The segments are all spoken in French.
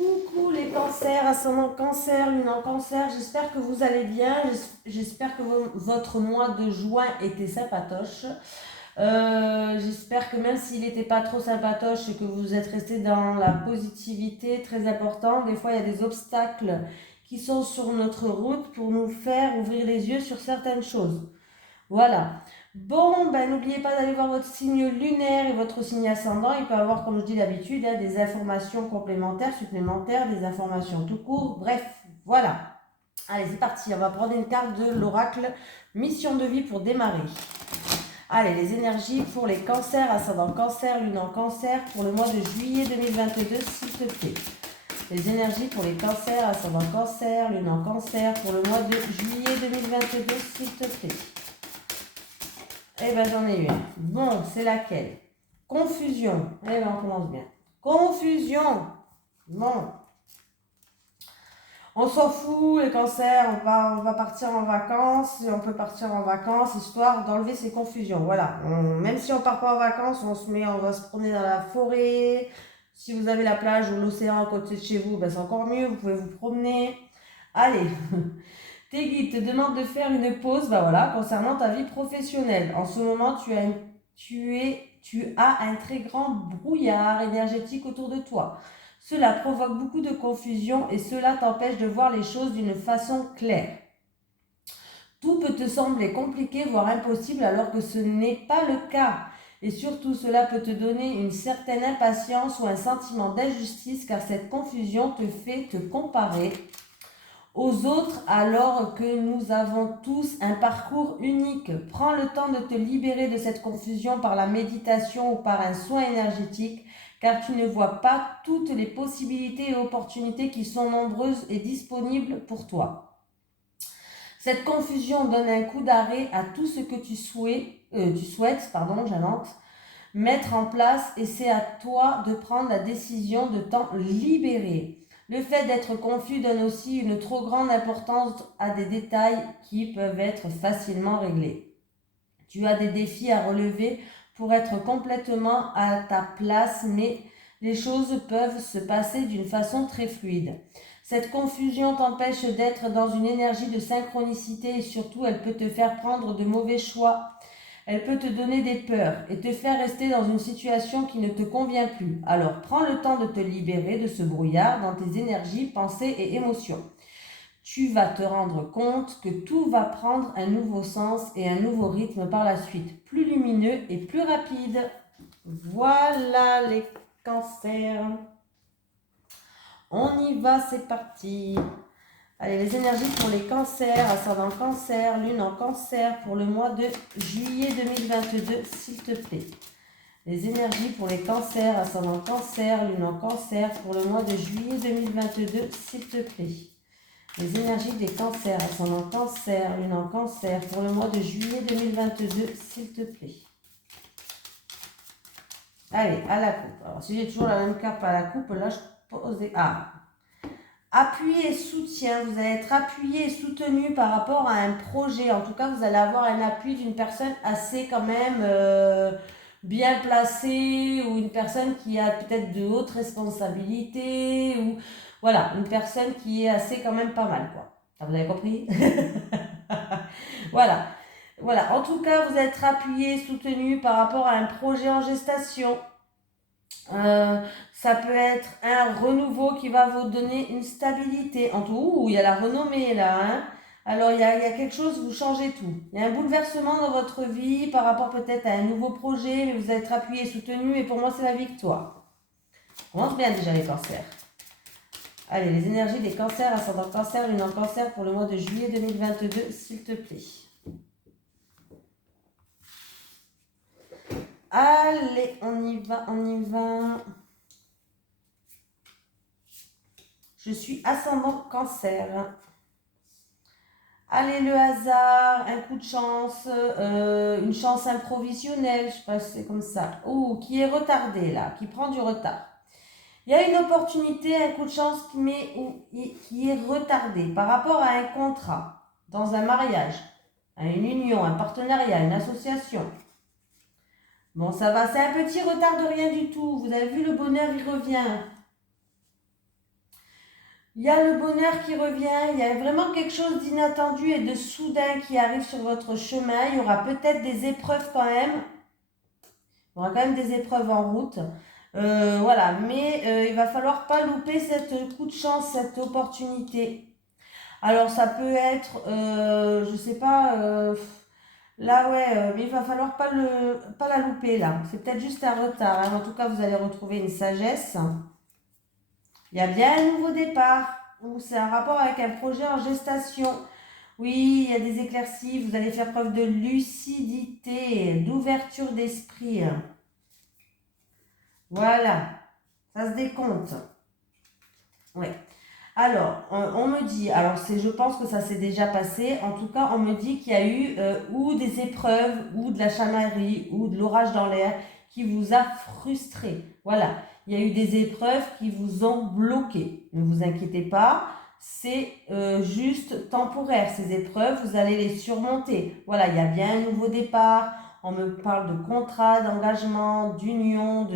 Coucou les cancers, ascendant cancer, lune en cancer, j'espère que vous allez bien, j'espère que votre mois de juin était sympatoche. J'espère que même s'il n'était pas trop sympatoche et que vous êtes resté dans la positivité, très important. Des fois il y a des obstacles qui sont sur notre route pour nous faire ouvrir les yeux sur certaines choses. Voilà. Bon, ben n'oubliez pas d'aller voir votre signe lunaire et votre signe ascendant. Il peut y avoir, comme je dis d'habitude, des informations complémentaires, supplémentaires, des informations tout court. Bref, voilà. Allez, c'est parti. On va prendre une carte de l'oracle Mission de vie pour démarrer. Allez, les énergies pour les cancers, ascendant cancer, lune en cancer, pour le mois de juillet 2022, s'il te plaît. Les énergies pour les cancers, ascendant cancer, lune en cancer, pour le mois de juillet 2022, s'il te plaît. Eh ben j'en ai une. Bon, c'est laquelle? Confusion. Eh ben on commence bien. Confusion. Bon. On s'en fout, les cancers, on va partir en vacances, on peut partir en vacances, histoire d'enlever ces confusions. Voilà. Même si on part pas en vacances, on va se promener dans la forêt. Si vous avez la plage ou l'océan à côté de chez vous, ben c'est encore mieux, vous pouvez vous promener. Allez. Tes guides te demandent de faire une pause, bah voilà, concernant ta vie professionnelle. En ce moment, tu as un très grand brouillard énergétique autour de toi. Cela provoque beaucoup de confusion et cela t'empêche de voir les choses d'une façon claire. Tout peut te sembler compliqué, voire impossible, alors que ce n'est pas le cas. Et surtout, cela peut te donner une certaine impatience ou un sentiment d'injustice, car cette confusion te fait te comparer aux autres, alors que nous avons tous un parcours unique. Prends le temps de te libérer de cette confusion par la méditation ou par un soin énergétique, car tu ne vois pas toutes les possibilités et opportunités qui sont nombreuses et disponibles pour toi. Cette confusion donne un coup d'arrêt à tout ce que tu souhaites, mettre en place, et c'est à toi de prendre la décision de t'en libérer. Le fait d'être confus donne aussi une trop grande importance à des détails qui peuvent être facilement réglés. Tu as des défis à relever pour être complètement à ta place, mais les choses peuvent se passer d'une façon très fluide. Cette confusion t'empêche d'être dans une énergie de synchronicité et surtout elle peut te faire prendre de mauvais choix. Elle peut te donner des peurs et te faire rester dans une situation qui ne te convient plus. Alors prends le temps de te libérer de ce brouillard dans tes énergies, pensées et émotions. Tu vas te rendre compte que tout va prendre un nouveau sens et un nouveau rythme par la suite, plus lumineux et plus rapide. Voilà les cancers. On y va, c'est parti. Allez, les énergies pour les cancers, ascendant cancer, lune en cancer, pour le mois de juillet 2022, s'il te plaît. Les énergies pour les cancers, ascendant cancer, lune en cancer, pour le mois de juillet 2022, s'il te plaît. Les énergies des cancers, ascendant cancer, lune en cancer, pour le mois de juillet 2022, s'il te plaît. Allez, à la coupe. Alors, si j'ai toujours la même carte à la coupe, là, je pose des... Ah, appui et soutien, vous allez être appuyé et soutenu par rapport à un projet. En tout cas, vous allez avoir un appui d'une personne assez quand même bien placée, ou une personne qui a peut-être de hautes responsabilités, ou voilà, une personne qui est assez quand même pas mal, quoi. Ça, vous avez compris? Voilà. Voilà. En tout cas, vous êtes appuyé, soutenu par rapport à un projet en gestation. Ça peut être un renouveau qui va vous donner une stabilité. En tout, il y a la renommée là. Hein. Alors, il y a quelque chose, vous changez tout. Il y a un bouleversement dans votre vie par rapport peut-être à un nouveau projet, mais vous êtes appuyé, soutenu, et pour moi, c'est la victoire. On commence bien déjà les cancers. Allez, les énergies des cancers, ascendant cancer, lune en cancer pour le mois de juillet 2022, s'il te plaît. Allez, on y va, on y va. Je suis ascendant cancer. Allez, le hasard, un coup de chance, une chance improvisionnelle, je sais pas si c'est comme ça. Ou qui est retardé là, qui prend du retard. Il y a une opportunité, un coup de chance qui est retardé par rapport à un contrat, dans un mariage, à une union, un partenariat, une association. Bon, ça va, c'est un petit retard de rien du tout. Vous avez vu, le bonheur, il revient. Il y a le bonheur qui revient, il y a vraiment quelque chose d'inattendu et de soudain qui arrive sur votre chemin. Il y aura peut-être des épreuves quand même. Il y aura quand même des épreuves en route. Voilà, mais il va falloir pas louper cette coup de chance, cette opportunité. Alors ça peut être, je sais pas, là ouais, mais il va falloir pas la louper là. C'est peut-être juste un retard, hein. En tout cas, vous allez retrouver une sagesse. Il y a bien un nouveau départ, ou c'est un rapport avec un projet en gestation. Oui, il y a des éclaircies, vous allez faire preuve de lucidité, d'ouverture d'esprit. Voilà, ça se décompte. Ouais. Alors, on me dit, alors je pense que ça s'est déjà passé, en tout cas, on me dit qu'il y a eu ou des épreuves, ou de la chamaillerie, ou de l'orage dans l'air qui vous a frustré. Voilà, il y a eu des épreuves qui vous ont bloqué. Ne vous inquiétez pas, c'est juste temporaire. Ces épreuves, vous allez les surmonter. Voilà, il y a bien un nouveau départ. On me parle de contrat, d'engagement, d'union,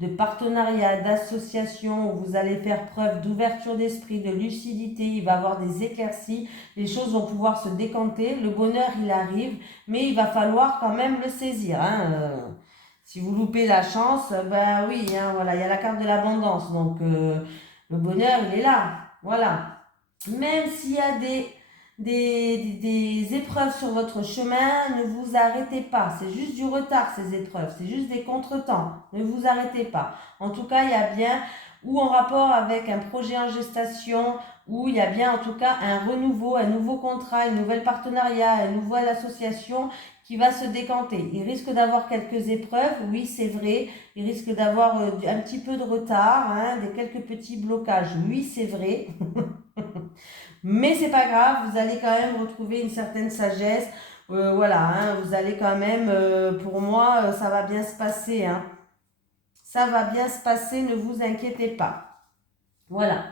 de partenariat, d'association, où vous allez faire preuve d'ouverture d'esprit, de lucidité, il va y avoir des éclaircies, les choses vont pouvoir se décanter, le bonheur il arrive, mais il va falloir quand même le saisir, hein. Si vous loupez la chance, ben oui, hein, voilà, il y a la carte de l'abondance, donc le bonheur il est là, voilà. Même s'il y a des épreuves sur votre chemin, ne vous arrêtez pas. C'est juste du retard, ces épreuves. C'est juste des contretemps. Ne vous arrêtez pas. En tout cas, il y a bien, ou en rapport avec un projet en gestation, ou il y a bien en tout cas un renouveau, un nouveau contrat, une nouvelle partenariat, une nouvelle association qui va se décanter. Il risque d'avoir quelques épreuves, oui, c'est vrai. Il risque d'avoir un petit peu de retard, hein, quelques petits blocages, oui, c'est vrai. Mais c'est pas grave, vous allez quand même retrouver une certaine sagesse. Voilà, hein, vous allez quand même, pour moi, ça va bien se passer, hein. Ça va bien se passer, ne vous inquiétez pas. Voilà.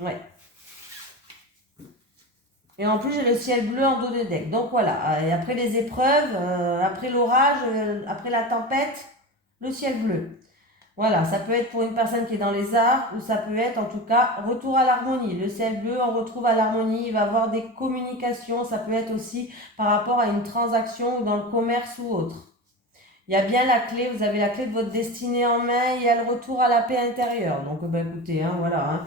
Ouais. Et en plus, j'ai le ciel bleu en dos de deck. Donc voilà, et après les épreuves, après l'orage, après la tempête, le ciel bleu. Voilà, ça peut être pour une personne qui est dans les arts ou ça peut être en tout cas retour à l'harmonie. Le ciel bleu, on retrouve à l'harmonie, il va avoir des communications, ça peut être aussi par rapport à une transaction ou dans le commerce ou autre. Il y a bien la clé, vous avez la clé de votre destinée en main, il y a le retour à la paix intérieure. Donc écoutez, hein, voilà, hein.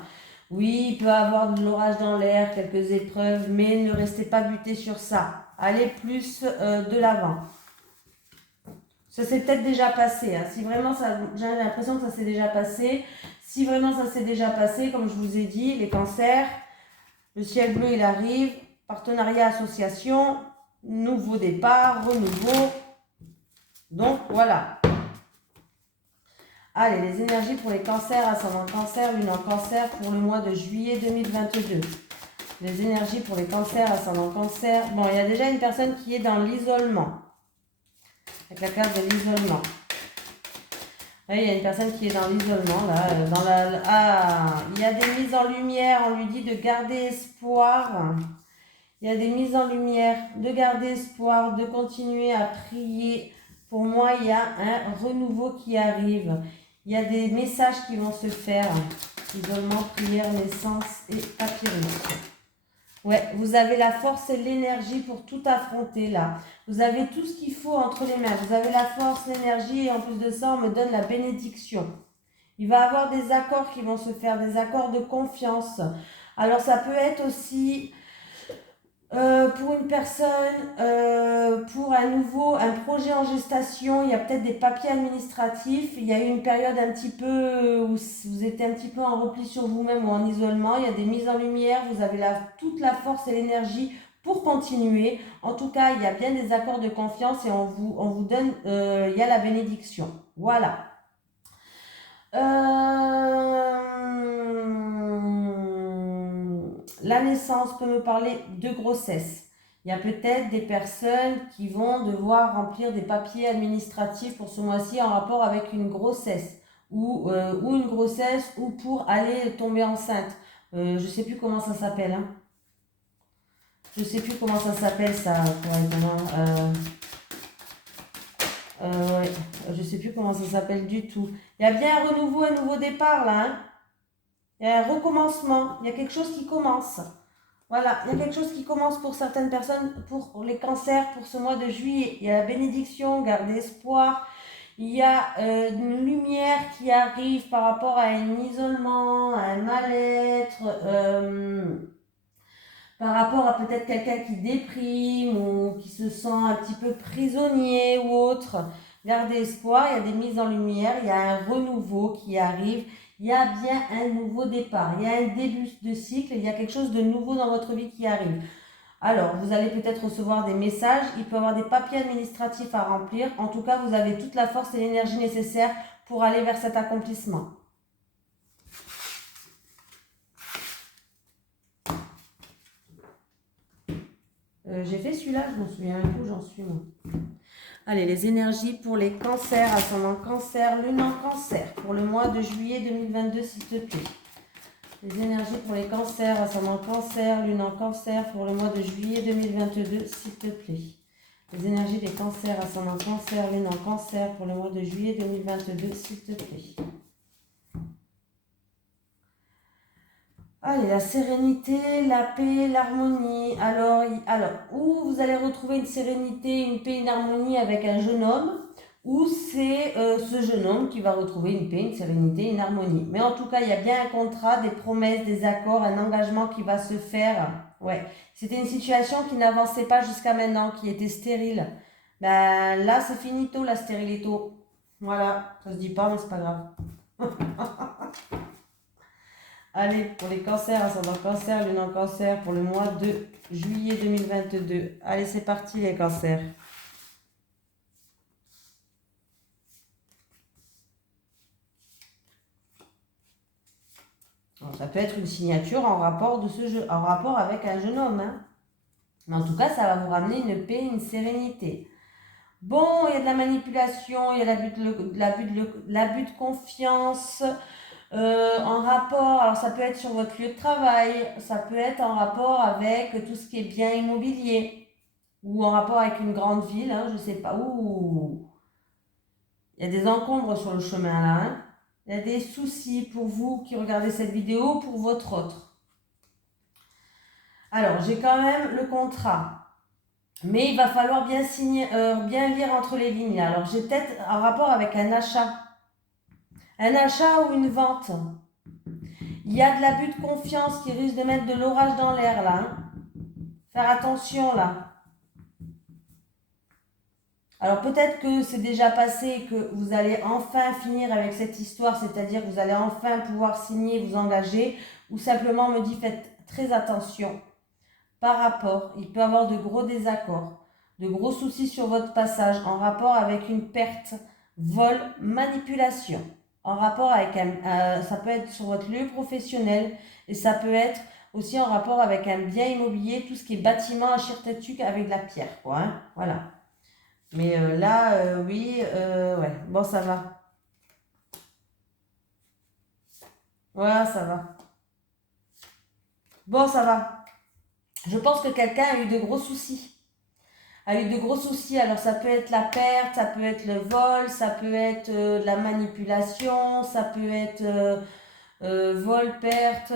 Oui, il peut y avoir de l'orage dans l'air, quelques épreuves, mais ne restez pas buté sur ça. Allez plus de l'avant. Ça s'est peut-être déjà passé, hein. Si vraiment ça, j'ai l'impression que ça s'est déjà passé. Si vraiment ça s'est déjà passé, comme je vous ai dit, les cancers, le ciel bleu il arrive, partenariat, association, nouveau départ, renouveau. Donc voilà. Allez, les énergies pour les cancers, ascendant cancer, lune en cancer pour le mois de juillet 2022. Les énergies pour les cancers, ascendant cancer. Bon, il y a déjà une personne qui est dans l'isolement. Avec la carte de l'isolement. Oui, il y a une personne qui est dans l'isolement, là. Il y a des mises en lumière, on lui dit de garder espoir. Il y a des mises en lumière, de garder espoir, de continuer à prier. Pour moi, il y a un renouveau qui arrive. Il y a des messages qui vont se faire. Isolement, prière, naissance et papyrus. Ouais, vous avez la force et l'énergie pour tout affronter là. Vous avez tout ce qu'il faut entre les mains. Vous avez la force, l'énergie et en plus de ça, on me donne la bénédiction. Il va y avoir des accords qui vont se faire, des accords de confiance. Alors ça peut être aussi pour une personne, pour un projet en gestation, il y a peut-être des papiers administratifs. Il y a eu une période un petit peu où vous étiez un petit peu en repli sur vous-même ou en isolement. Il y a des mises en lumière. Vous avez toute la force et l'énergie pour continuer. En tout cas, il y a bien des accords de confiance et on vous donne, il y a la bénédiction. Voilà. La naissance peut me parler de grossesse. Il y a peut-être des personnes qui vont devoir remplir des papiers administratifs pour ce mois-ci en rapport avec une grossesse ou une grossesse ou pour aller tomber enceinte. Je ne sais plus comment ça s'appelle, hein. Je ne sais plus comment ça s'appelle ça pour être je sais plus comment ça s'appelle du tout. Il y a bien un renouveau, un nouveau départ là, hein. Il y a un recommencement, il y a quelque chose qui commence. Voilà, il y a quelque chose qui commence pour certaines personnes, pour les cancers, pour ce mois de juillet. Il y a la bénédiction, garder espoir. Il y a une lumière qui arrive par rapport à un isolement, à un mal-être, par rapport à peut-être quelqu'un qui déprime ou qui se sent un petit peu prisonnier ou autre. Gardez espoir, il y a des mises en lumière, il y a un renouveau qui arrive, il y a bien un nouveau départ, il y a un début de cycle, il y a quelque chose de nouveau dans votre vie qui arrive. Alors, vous allez peut-être recevoir des messages, il peut y avoir des papiers administratifs à remplir. En tout cas, vous avez toute la force et l'énergie nécessaire pour aller vers cet accomplissement. J'ai fait celui-là, je m'en souviens un coup, j'en suis moi. Allez, les énergies pour les cancers, ascendant cancer, lune en cancer, pour le mois de juillet 2022, s'il te plaît. Les énergies pour les cancers, ascendant cancer, lune en cancer, pour le mois de juillet 2022, s'il te plaît. Les énergies des cancers, ascendant cancer, lune en cancer, pour le mois de juillet 2022, s'il te plaît. Allez, la sérénité, la paix, l'harmonie. Alors, où vous allez retrouver une sérénité, une paix, une harmonie avec un jeune homme, ou c'est ce jeune homme qui va retrouver une paix, une sérénité, une harmonie. Mais en tout cas, il y a bien un contrat, des promesses, des accords, un engagement qui va se faire. Ouais, c'était une situation qui n'avançait pas jusqu'à maintenant, qui était stérile. Ben là, c'est finito, la stérilito. Voilà, ça se dit pas, mais c'est pas grave. Allez, pour les cancers, ascendant cancer, lune en cancer, pour le mois de juillet 2022. Allez, c'est parti les cancers. Alors, ça peut être une signature en rapport, en rapport avec un jeune homme, hein. Mais en tout cas, ça va vous ramener une paix, une sérénité. Bon, il y a de la manipulation, il y a l'abus de confiance. En rapport, alors ça peut être sur votre lieu de travail, ça peut être en rapport avec tout ce qui est bien immobilier, ou en rapport avec une grande ville, hein, je sais pas. Ouh, il y a des encombres sur le chemin là, hein. Il y a des soucis pour vous qui regardez cette vidéo, pour votre autre. Alors, j'ai quand même le contrat, mais il va falloir bien signer, bien lire entre les lignes. Alors, j'ai peut-être un rapport avec un achat ou une vente. Il y a de l'abus de confiance qui risque de mettre de l'orage dans l'air là, hein. Faire attention là. Alors peut-être que c'est déjà passé et que vous allez enfin finir avec cette histoire, c'est-à-dire que vous allez enfin pouvoir signer, vous engager, ou simplement on me dit faites très attention par rapport, il peut y avoir de gros désaccords, de gros soucis sur votre passage en rapport avec une perte, vol, manipulation, en rapport avec ça peut être sur votre lieu professionnel et ça peut être aussi en rapport avec un bien immobilier, tout ce qui est bâtiment, architecture avec de la pierre, quoi, hein, voilà. Mais là, oui, ouais, bon, ça va. Voilà, ça va. Bon, ça va. Je pense que quelqu'un a eu de gros soucis. Alors ça peut être la perte, ça peut être le vol, ça peut être de la manipulation, ça peut être vol, perte,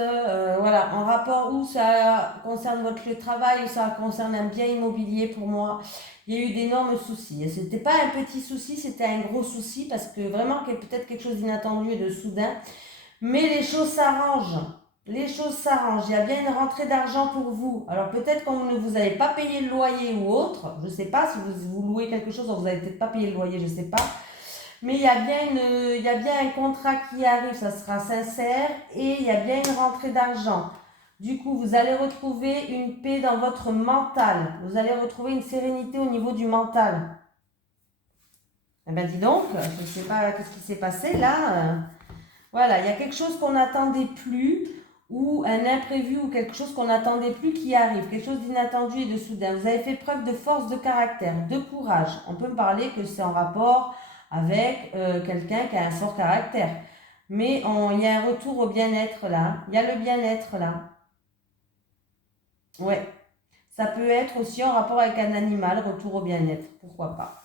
voilà, en rapport où ça concerne votre lieu de travail, ou ça concerne un bien immobilier pour moi. Il y a eu d'énormes soucis. Et c'était pas un petit souci, c'était un gros souci parce que vraiment peut-être quelque chose d'inattendu et de soudain. Mais les choses s'arrangent. Les choses s'arrangent. Il y a bien une rentrée d'argent pour vous. Alors peut-être quand vous ne vous avez pas payé le loyer ou autre, je ne sais pas si vous louez quelque chose, vous n'avez peut-être pas payé le loyer, je ne sais pas. Mais il y a bien un contrat qui arrive, ça sera sincère, et il y a bien une rentrée d'argent. Du coup, vous allez retrouver une paix dans votre mental. Vous allez retrouver une sérénité au niveau du mental. Eh bien, dis donc, je ne sais pas qu'est-ce qui s'est passé là. Voilà, il y a quelque chose qu'on n'attendait plus, ou un imprévu, ou quelque chose qu'on n'attendait plus qui arrive, quelque chose d'inattendu et de soudain. Vous avez fait preuve de force de caractère, de courage. On peut me parler que c'est en rapport avec quelqu'un qui a un fort caractère. Mais il y a un retour au bien-être là. Il y a le bien-être là. Ouais. Ça peut être aussi en rapport avec un animal, retour au bien-être. Pourquoi pas.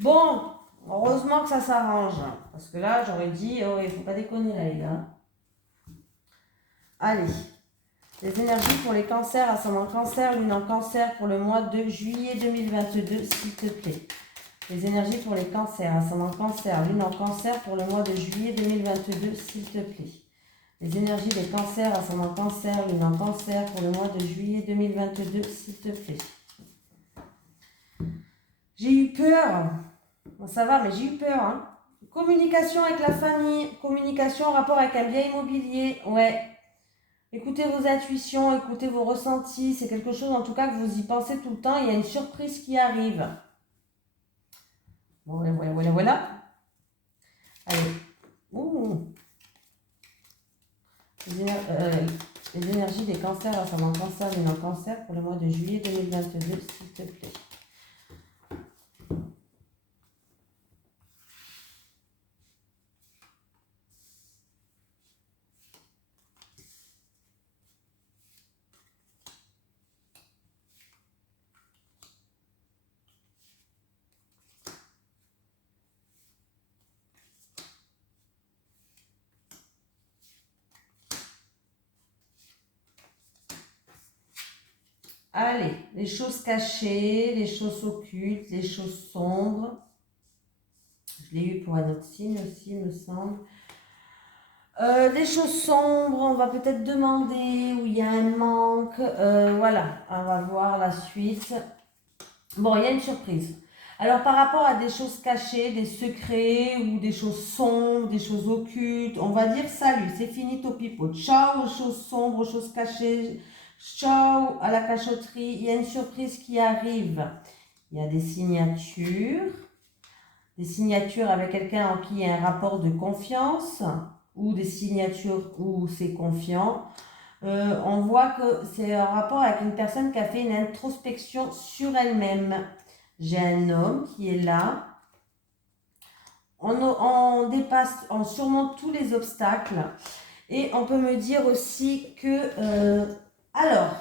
Bon, Heureusement que ça s'arrange. Parce que là, j'aurais dit, oh, il faut pas déconner là, les gars. Allez. Les énergies pour les cancers, ascendant cancer, lune en cancer pour le mois de juillet 2022, s'il te plaît. Les énergies pour les cancers, ascendant cancer, lune en cancer pour le mois de juillet 2022, s'il te plaît. Les énergies des cancers, ascendant cancer, lune en cancer pour le mois de juillet 2022, s'il te plaît. J'ai eu peur. Bon, ça va, mais j'ai eu peur. Hein. Communication avec la famille, communication en rapport avec un bien immobilier. Ouais. Écoutez vos intuitions, écoutez vos ressentis. C'est quelque chose en tout cas que vous y pensez tout le temps. Il y a une surprise qui arrive. Voilà, voilà, voilà, voilà. Allez. Ouh. Les énergies des cancers, ascendant cancer, lune en cancer pour le mois de juillet 2022, s'il te plaît. Allez, les choses cachées, les choses occultes, les choses sombres. Je l'ai eu pour un autre signe aussi, il me semble. Les choses sombres, on va peut-être demander où il y a un manque. Voilà, on va voir la suite. Bon, il y a une surprise. Alors, par rapport à des choses cachées, des secrets ou des choses sombres, des choses occultes, on va dire salut, c'est fini topipo. Ciao aux choses sombres, aux choses cachées. Ciao à la cachotterie. Il y a une surprise qui arrive. Il y a des signatures avec quelqu'un en qui il y a un rapport de confiance ou des signatures où c'est confiant. On voit que c'est un rapport avec une personne qui a fait une introspection sur elle-même. J'ai un homme qui est là. On dépasse, on surmonte tous les obstacles. Et on peut me dire aussi que... alors,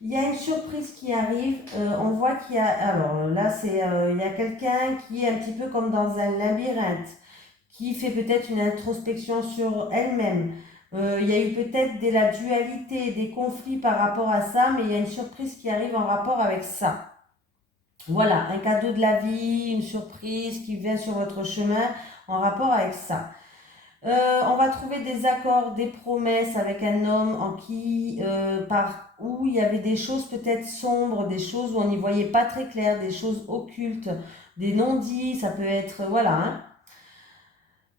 il y a une surprise qui arrive. On voit qu'il y a... Alors là, il y a quelqu'un qui est un petit peu comme dans un labyrinthe, qui fait peut-être une introspection sur elle-même. Il y a eu peut-être de la dualité, des conflits par rapport à ça, mais il y a une surprise qui arrive en rapport avec ça. Voilà, un cadeau de la vie, une surprise qui vient sur votre chemin en rapport avec ça. On va trouver des accords, des promesses avec un homme en qui, où il y avait des choses peut-être sombres, des choses où on n'y voyait pas très clair, des choses occultes, des non-dits, ça peut être, voilà.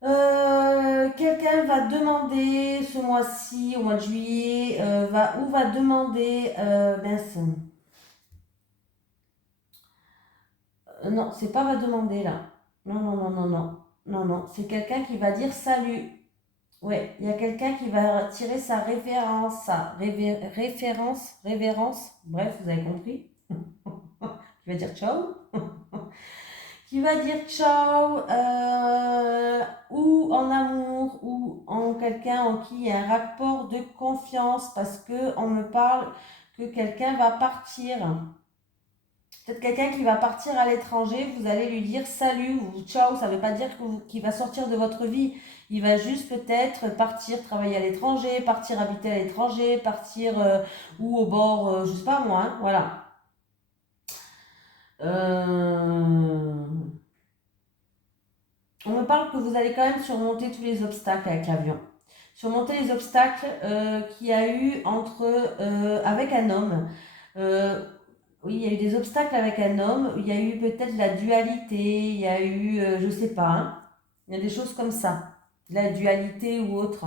Hein. Quelqu'un va demander ce mois-ci, au mois de juillet, va demander, non, c'est pas va demander là. Non, non, non, non, non. Non, non, c'est quelqu'un qui va dire salut. Ouais, il y a quelqu'un qui va tirer sa référence, révérence, bref, vous avez compris. Qui va dire ciao. Qui va dire ciao, ou en amour, ou en quelqu'un en qui il y a un rapport de confiance, parce que on me parle que quelqu'un va partir. Peut-être quelqu'un qui va partir à l'étranger, vous allez lui dire salut ou ciao, ça ne veut pas dire qu'il va sortir de votre vie. Il va juste peut-être partir travailler à l'étranger, partir habiter à l'étranger, partir ou au bord, je sais pas moi, hein, voilà. On me parle que vous allez quand même surmonter tous les obstacles avec l'avion. Surmonter les obstacles qu'il y a eu avec un homme. Oui, il y a eu des obstacles avec un homme, il y a eu peut-être la dualité, il y a eu, je sais pas, hein, il y a des choses comme ça, la dualité ou autre.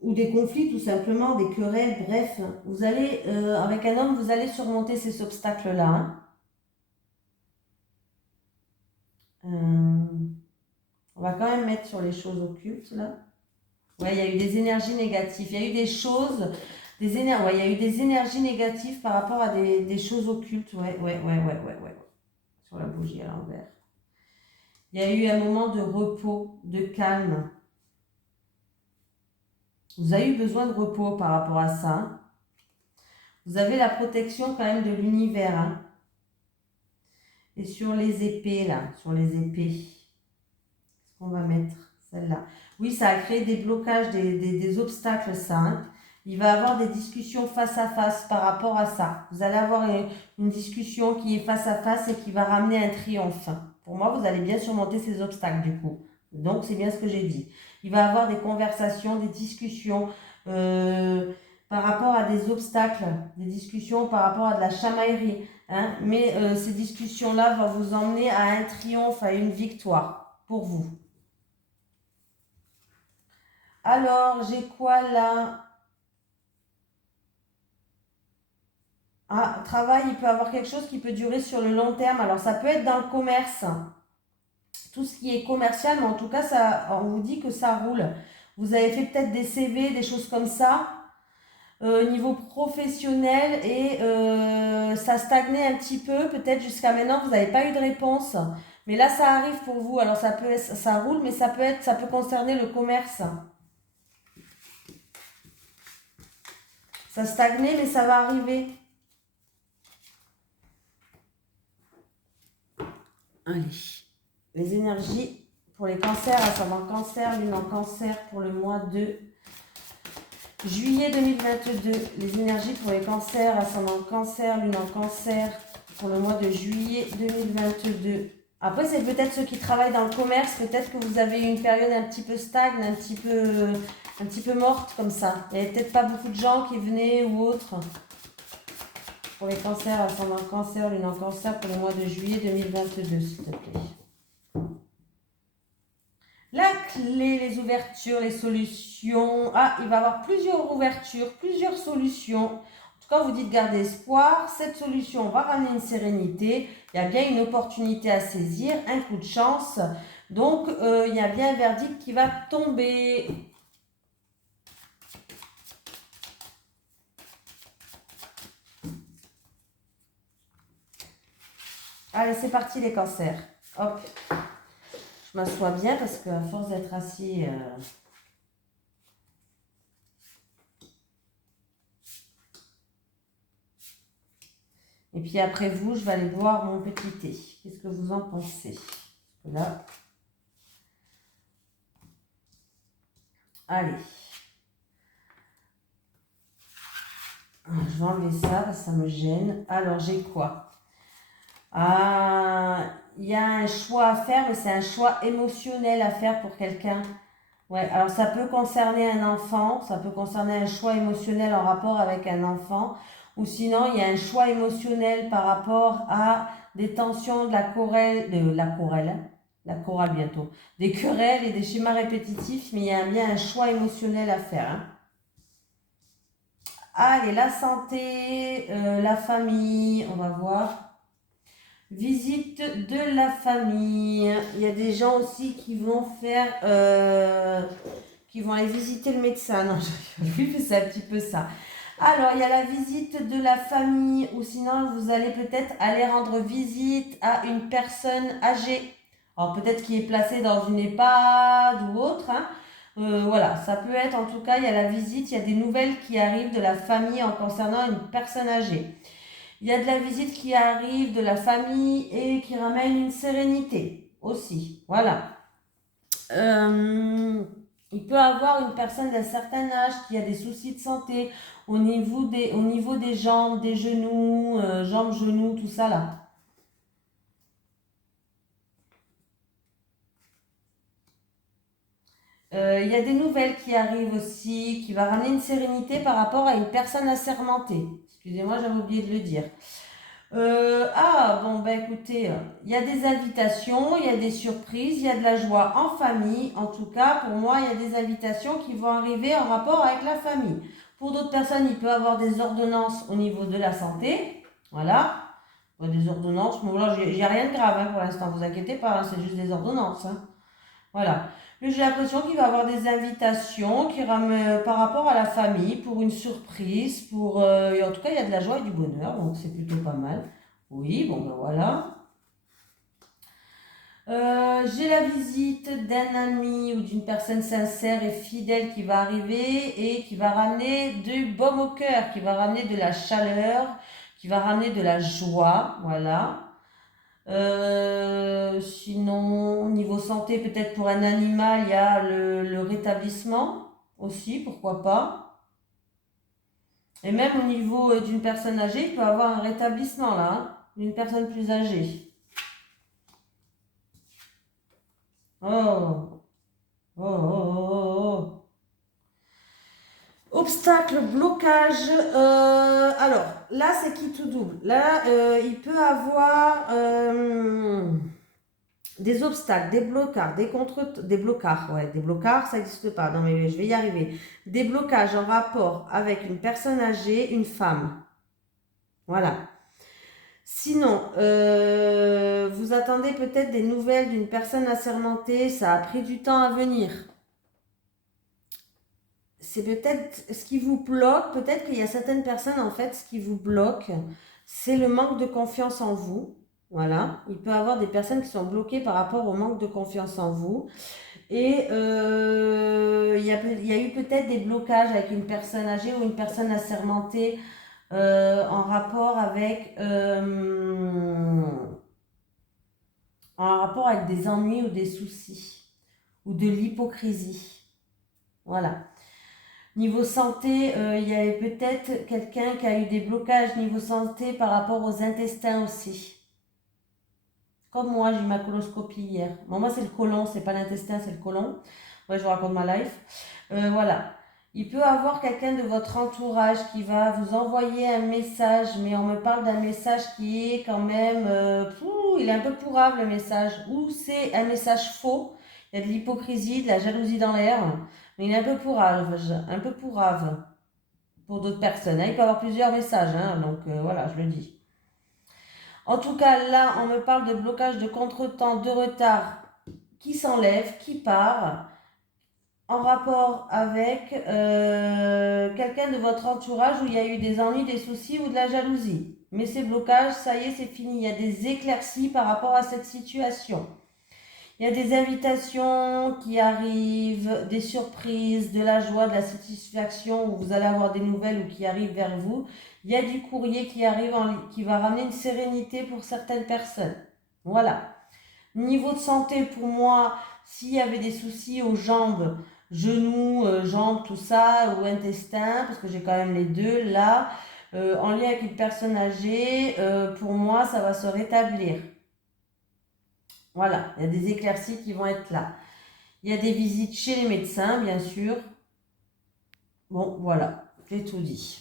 Ou des conflits tout simplement, des querelles, bref. Vous allez, avec un homme, vous allez surmonter ces obstacles-là. Hein. On va quand même mettre sur les choses occultes, là. Ouais, il y a eu des énergies négatives, il y a eu des choses, il y a eu des énergies négatives par rapport à des choses occultes, ouais. Sur la bougie à l'envers. Il y a eu un moment de repos, de calme. Vous avez eu besoin de repos par rapport à ça. Hein. Vous avez la protection quand même de l'univers. Hein. Et sur les épées, là, sur les épées, qu'est-ce qu'on va mettre? Celle-là. Oui, ça a créé des blocages, des obstacles, ça. Hein. Il va y avoir des discussions face à face par rapport à ça. Vous allez avoir une discussion qui est face à face et qui va ramener un triomphe. Pour moi, vous allez bien surmonter ces obstacles, du coup. Donc, c'est bien ce que j'ai dit. Il va y avoir des conversations, des discussions par rapport à des obstacles, des discussions par rapport à de la chamaillerie. Hein. Mais ces discussions-là vont vous emmener à un triomphe, à une victoire pour vous. Alors, j'ai quoi là? Ah, travail, il peut avoir quelque chose qui peut durer sur le long terme. Alors, ça peut être dans le commerce, tout ce qui est commercial, mais en tout cas, ça, on vous dit que ça roule. Vous avez fait peut-être des CV, des choses comme ça, niveau professionnel, et ça stagnait un petit peu. Peut-être jusqu'à maintenant, vous n'avez pas eu de réponse. Mais là, ça arrive pour vous. Alors, ça roule, mais ça peut concerner le commerce. Ça stagnait, mais ça va arriver. Allez. Les énergies pour les cancers, ascendant cancer, lune en cancer pour le mois de juillet 2022. Les énergies pour les cancers, ascendant cancer, lune en cancer pour le mois de juillet 2022. Après, c'est peut-être ceux qui travaillent dans le commerce, peut-être que vous avez eu une période un petit peu stagne, un petit peu morte comme ça. Il n'y avait peut-être pas beaucoup de gens qui venaient ou autres. Pour les cancers, ascendant cancer, lune en cancer pour le mois de juillet 2022, s'il te plaît. La clé, les ouvertures, les solutions. Ah, il va y avoir plusieurs ouvertures, plusieurs solutions. En tout cas, vous dites garder espoir. Cette solution va ramener une sérénité. Il y a bien une opportunité à saisir, un coup de chance. Donc, il y a bien un verdict qui va tomber. Allez, c'est parti les cancers. Hop. Je m'assois bien parce qu'à force d'être assis... Et puis après vous, je vais aller boire mon petit thé. Qu'est-ce que vous en pensez? Là. Allez. Je vais enlever ça parce que ça me gêne. Alors, j'ai quoi? Ah, il y a un choix à faire, mais c'est un choix émotionnel à faire pour quelqu'un. Ouais, alors ça peut concerner un enfant, ça peut concerner un choix émotionnel en rapport avec un enfant, ou sinon il y a un choix émotionnel par rapport à des tensions de la chorale bientôt, des querelles et des schémas répétitifs, mais il y a bien un choix émotionnel à faire. Hein. Allez, la santé, la famille, on va voir. Visite de la famille. Il y a des gens aussi qui vont faire, qui vont aller visiter le médecin. Non, oui, c'est un petit peu ça. Alors, il y a la visite de la famille, ou sinon vous allez peut-être aller rendre visite à une personne âgée. Alors peut-être qui est placée dans une EHPAD ou autre. Hein. Voilà, ça peut être en tout cas, il y a la visite, il y a des nouvelles qui arrivent de la famille en concernant une personne âgée. Il y a de la visite qui arrive de la famille et qui ramène une sérénité aussi. Voilà. Il peut y avoir une personne d'un certain âge qui a des soucis de santé au niveau des jambes, des genoux, jambes, genoux, tout ça là. Il y a des nouvelles qui arrivent aussi, qui va ramener une sérénité par rapport à une personne assermentée. Excusez-moi, j'avais oublié de le dire. Bon, ben écoutez, il y a des invitations, il y a des surprises, il y a de la joie en famille. En tout cas, pour moi, il y a des invitations qui vont arriver en rapport avec la famille. Pour d'autres personnes, il peut y avoir des ordonnances au niveau de la santé. Voilà. Des ordonnances. Bon, là, j'ai rien de grave hein, pour l'instant, vous inquiétez pas, hein, c'est juste des ordonnances. Hein. Voilà. Mais j'ai l'impression qu'il va y avoir des invitations qui ramènent par rapport à la famille pour une surprise, et en tout cas il y a de la joie et du bonheur, donc c'est plutôt pas mal. Oui, bon ben voilà. J'ai la visite d'un ami ou d'une personne sincère et fidèle qui va arriver et qui va ramener du baume au cœur, qui va ramener de la chaleur, qui va ramener de la joie, voilà. Sinon, niveau santé, peut-être pour un animal, il y a le rétablissement aussi, pourquoi pas. Et même au niveau d'une personne âgée, il peut avoir un rétablissement là, hein, d'une personne plus âgée. Oh, oh, oh, oh, oh. Obstacle, blocage. Alors, là, c'est qui tout double. Là, il peut avoir des obstacles, des blocages, des blocages, ouais, des blocages, ça n'existe pas. Non, mais je vais y arriver. Des blocages en rapport avec une personne âgée, une femme. Voilà. Sinon, vous attendez peut-être des nouvelles d'une personne assermentée, ça a pris du temps à venir. C'est peut-être ce qui vous bloque, peut-être qu'il y a certaines personnes, en fait, ce qui vous bloque, c'est le manque de confiance en vous. Voilà, il peut y avoir des personnes qui sont bloquées par rapport au manque de confiance en vous. Et il y a eu peut-être des blocages avec une personne âgée ou une personne assermentée en rapport avec des ennuis ou des soucis ou de l'hypocrisie. Voilà. Niveau santé, il y avait peut-être quelqu'un qui a eu des blocages niveau santé par rapport aux intestins aussi. Comme moi, j'ai eu ma coloscopie hier. Bon, moi, c'est le côlon, c'est pas l'intestin, c'est le côlon. Ouais, je vous raconte ma life. Voilà. Il peut y avoir quelqu'un de votre entourage qui va vous envoyer un message, mais on me parle d'un message qui est quand même... il est un peu pourrave le message. Ou c'est un message faux. Il y a de l'hypocrisie, de la jalousie dans l'air. Mais il est un peu pourrave, pour d'autres personnes, hein. Il peut y avoir plusieurs messages, hein, donc voilà, je le dis. En tout cas, là, on me parle de blocage, de contretemps, de retard qui s'enlève, qui part, en rapport avec quelqu'un de votre entourage où il y a eu des ennuis, des soucis ou de la jalousie. Mais ces blocages, ça y est, c'est fini. Il y a des éclaircies par rapport à cette situation. Il y a des invitations qui arrivent, des surprises, de la joie, de la satisfaction où vous allez avoir des nouvelles ou qui arrivent vers vous. Il y a du courrier qui arrive qui va ramener une sérénité pour certaines personnes. Voilà. Niveau de santé, pour moi, s'il y avait des soucis aux jambes, genoux, jambes, tout ça, ou intestin, parce que j'ai quand même les deux là, en lien avec une personne âgée, pour moi, ça va se rétablir. Voilà, il y a des éclaircies qui vont être là. Il y a des visites chez les médecins, bien sûr. Bon, voilà, j'ai tout dit.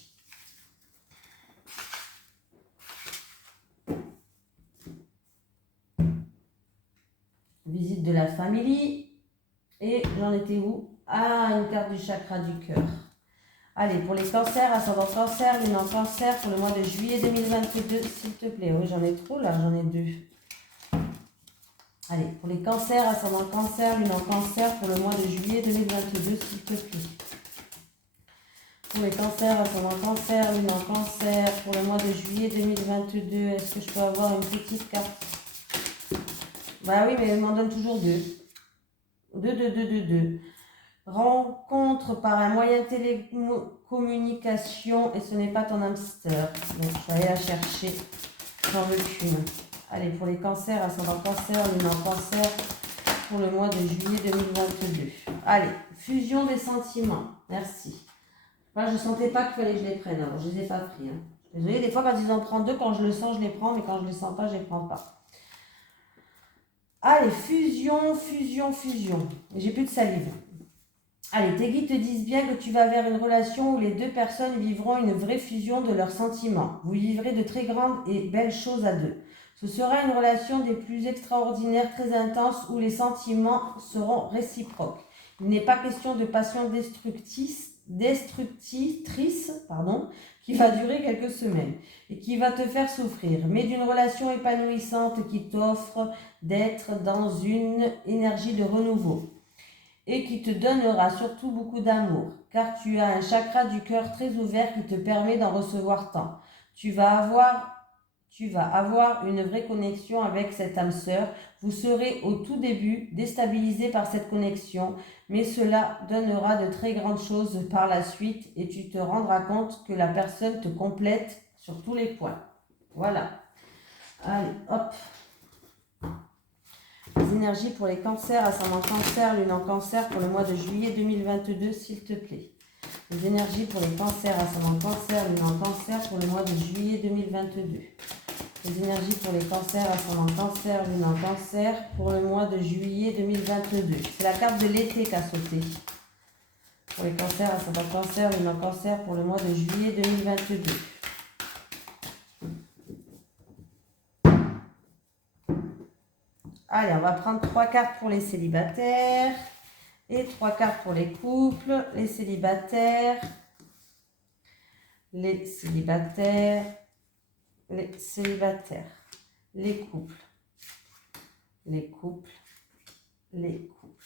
Visite de la famille. Et j'en étais où? Ah, une carte du chakra du cœur. Allez, pour les cancers, ascendant cancer, lune en cancer, pour le mois de juillet 2022, s'il te plaît. Oui, j'en ai trop là, j'en ai deux. Allez, pour les cancers, ascendant cancer, lune en cancer, pour le mois de juillet 2022, s'il te plaît. Pour les cancers, ascendant cancer, lune en cancer, pour le mois de juillet 2022, est-ce que je peux avoir une petite carte? Bah oui, mais elle m'en donne toujours deux. Deux. Rencontre par un moyen de télécommunication et ce n'est pas ton hamster. Donc, je vais aller la chercher. J'en veux qu'une. Allez, pour les cancers, ascendant cancer, lune en cancer, pour le mois de juillet 2022. Allez, fusion des sentiments. Merci. Moi, je ne sentais pas qu'il fallait que je les prenne, alors je ne les ai pas pris. Hein. Désolée, des fois, quand ils en prennent deux, quand je le sens, je les prends, mais quand je ne les sens pas, je ne les prends pas. Allez, fusion. J'ai plus de salive. Allez, tes guides te disent bien que tu vas vers une relation où les deux personnes vivront une vraie fusion de leurs sentiments. Vous vivrez de très grandes et belles choses à deux. Ce sera une relation des plus extraordinaires, très intense, où les sentiments seront réciproques. Il n'est pas question de passion destructrice, qui va durer quelques semaines et qui va te faire souffrir, mais d'une relation épanouissante qui t'offre d'être dans une énergie de renouveau et qui te donnera surtout beaucoup d'amour, car tu as un chakra du cœur très ouvert qui te permet d'en recevoir tant. Tu vas avoir une vraie connexion avec cette âme sœur. Vous serez au tout début déstabilisé par cette connexion, mais cela donnera de très grandes choses par la suite et tu te rendras compte que la personne te complète sur tous les points. Voilà. Allez, hop. énergies pour les cancers, ascendant cancer, lune en cancer pour le mois de juillet 2022, s'il te plaît. Les énergies pour les cancers, ascendant cancer, lune en cancer pour le mois de juillet 2022. Les énergies pour les cancers, ascendant cancer, lune en cancer pour le mois de juillet 2022. C'est la carte de l'été qui a sauté. Pour les cancers, ascendant cancer, lune en cancer pour le mois de juillet 2022. Allez, on va prendre 3 cartes pour les célibataires et 3 cartes pour les couples. Les célibataires, les célibataires, les célibataires, les couples, les couples, les couples.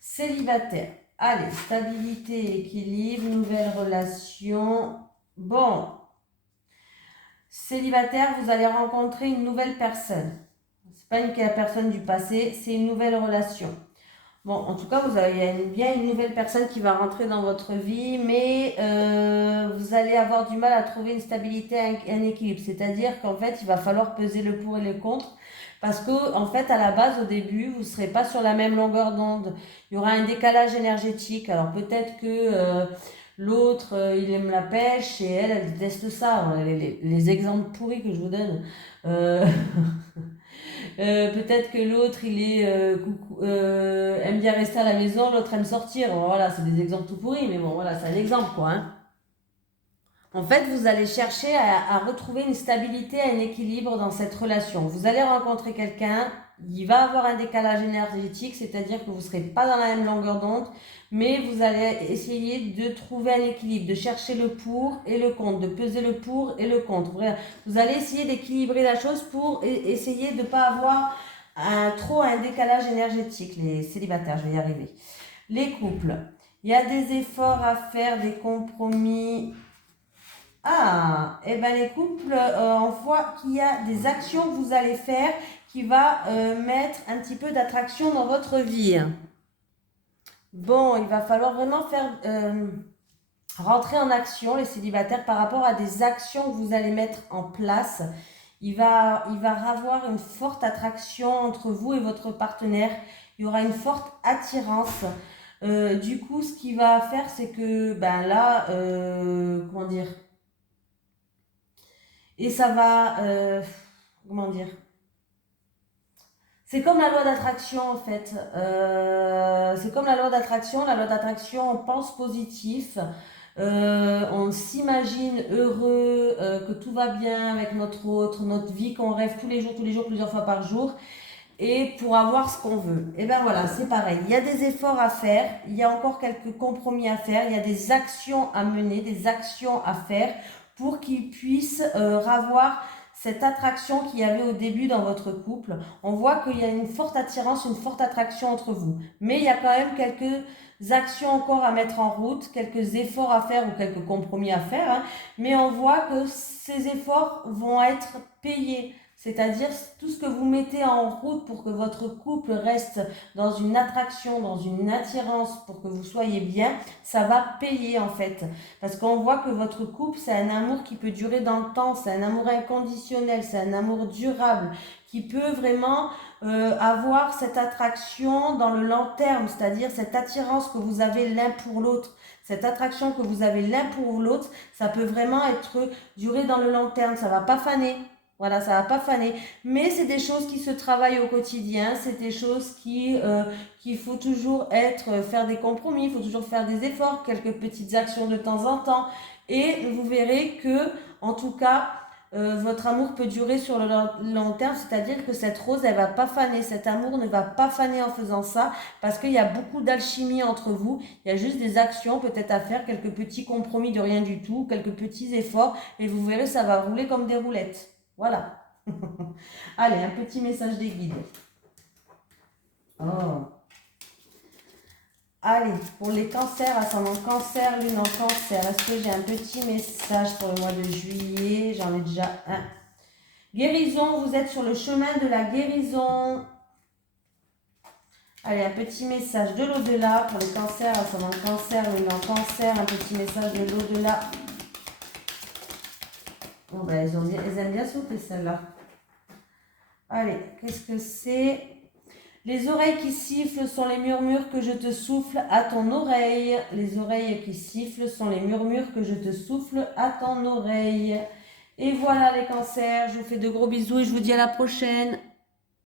Célibataire. Allez, stabilité, équilibre, nouvelle relation. Bon. Célibataire, vous allez rencontrer une nouvelle personne. C'est pas une personne du passé, c'est une nouvelle relation. Bon, en tout cas, il y a bien une nouvelle personne qui va rentrer dans votre vie, mais vous allez avoir du mal à trouver une stabilité, un équilibre. C'est-à-dire qu'en fait, il va falloir peser le pour et le contre. Parce que, en fait, à la base, au début, vous ne serez pas sur la même longueur d'onde. Il y aura un décalage énergétique. Alors peut-être que l'autre, il aime la pêche et elle déteste ça. Les exemples pourris que je vous donne. Peut-être que l'autre, il est aime bien rester à la maison, l'autre aime sortir. Bon, voilà, c'est des exemples tout pourris, mais bon, voilà, c'est un exemple, quoi. Hein. En fait, vous allez chercher à retrouver une stabilité, un équilibre dans cette relation. Vous allez rencontrer quelqu'un, il va avoir un décalage énergétique, c'est-à-dire que vous ne serez pas dans la même longueur d'onde, mais vous allez essayer de trouver un équilibre, de chercher le pour et le contre, de peser le pour et le contre. Vous allez essayer d'équilibrer la chose pour essayer de ne pas avoir trop un décalage énergétique, les célibataires, je vais y arriver. Les couples, il y a des efforts à faire, des compromis. Ah, et ben les couples, on voit qu'il y a des actions que vous allez faire qui va mettre un petit peu d'attraction dans votre vie. Bon, il va falloir vraiment faire rentrer en action les célibataires par rapport à des actions que vous allez mettre en place. Il va avoir une forte attraction entre vous et votre partenaire. Il y aura une forte attirance. Du coup, ce qu'il va faire, c'est que, ben là, comment dire, et ça va, comment dire, c'est comme la loi d'attraction en fait. C'est comme la loi d'attraction. La loi d'attraction, on pense positif. On s'imagine heureux, que tout va bien avec notre autre, notre vie qu'on rêve tous les jours, plusieurs fois par jour. Et pour avoir ce qu'on veut. Et ben voilà, c'est pareil. Il y a des efforts à faire. Il y a encore quelques compromis à faire. Il y a des actions à mener, des actions à faire pour qu'ils puissent avoir cette attraction qu'il y avait au début dans votre couple. On voit qu'il y a une forte attirance, une forte attraction entre vous. Mais il y a quand même quelques actions encore à mettre en route, quelques efforts à faire ou quelques compromis à faire. Hein. Mais on voit que ces efforts vont être payés. C'est-à-dire tout ce que vous mettez en route pour que votre couple reste dans une attraction, dans une attirance, pour que vous soyez bien, ça va payer en fait. Parce qu'on voit que votre couple, c'est un amour qui peut durer dans le temps, c'est un amour inconditionnel, c'est un amour durable, qui peut vraiment avoir cette attraction dans le long terme, c'est-à-dire cette attirance que vous avez l'un pour l'autre. Cette attraction que vous avez l'un pour l'autre, ça peut vraiment durer dans le long terme, ça va pas faner. Voilà, ça va pas faner. Mais c'est des choses qui se travaillent au quotidien. C'est des choses qu'il faut toujours faire des compromis. Il faut toujours faire des efforts, quelques petites actions de temps en temps. Et vous verrez que, en tout cas, votre amour peut durer sur le long terme. C'est-à-dire que cette rose, elle va pas faner. Cet amour ne va pas faner en faisant ça. Parce qu'il y a beaucoup d'alchimie entre vous. Il y a juste des actions peut-être à faire, quelques petits compromis de rien du tout, quelques petits efforts. Et vous verrez, ça va rouler comme des roulettes. Voilà. Allez, un petit message des guides. Oh. Allez, pour les cancers, ascendant cancer, lune en cancer, est-ce que j'ai un petit message pour le mois de juillet? J'en ai déjà un. Guérison, vous êtes sur le chemin de la guérison. Allez, un petit message de l'au-delà pour les cancers, ascendant cancer, lune en cancer, un petit message de l'au-delà. Bon, ben, elles aiment bien sauter celle-là. Allez, qu'est-ce que c'est? Les oreilles qui sifflent sont les murmures que je te souffle à ton oreille. Les oreilles qui sifflent sont les murmures que je te souffle à ton oreille. Et voilà les cancers, je vous fais de gros bisous et je vous dis à la prochaine.